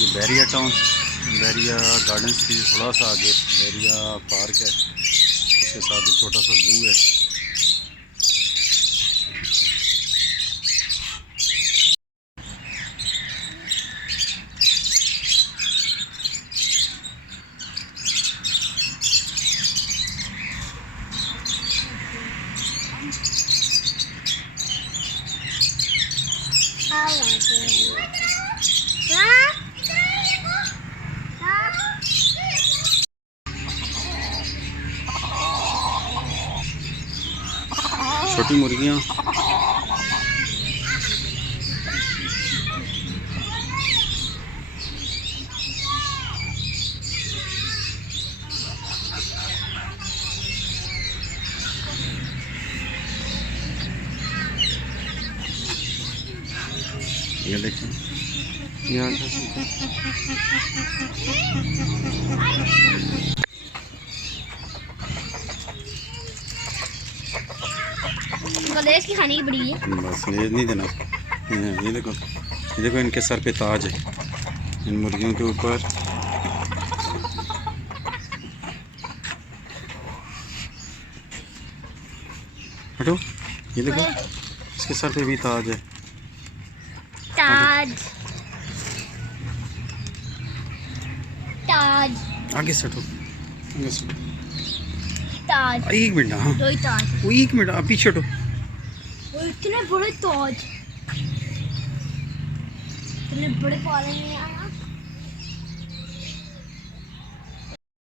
ये Bairia town, Bairia garden city से थोड़ा सा आगे बैरिया पार्क है, उसके साथ ही छोटा सा जू है। छोटी मुर्गियाँ, ये देखें यहाँ गलेश की खाने की बड़ी है, बस ये नहीं देना। ये देखो इनके सर पे ताज है, इन मुर्गियों के ऊपर। हटो, ये देखो इसके सर पे भी ताज है। ताज ताज आगे से हटो, आगे से हटो। ताज एक मिनट, हाँ दो ही ताज, वो एक मिनट, आप पीछे हटो। वो इतने बड़े ताज, इतने बड़े पाले में आया।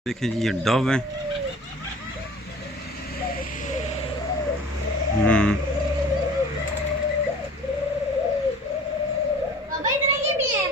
देखें जी, ये डव है। बाबा इधर ये भी है।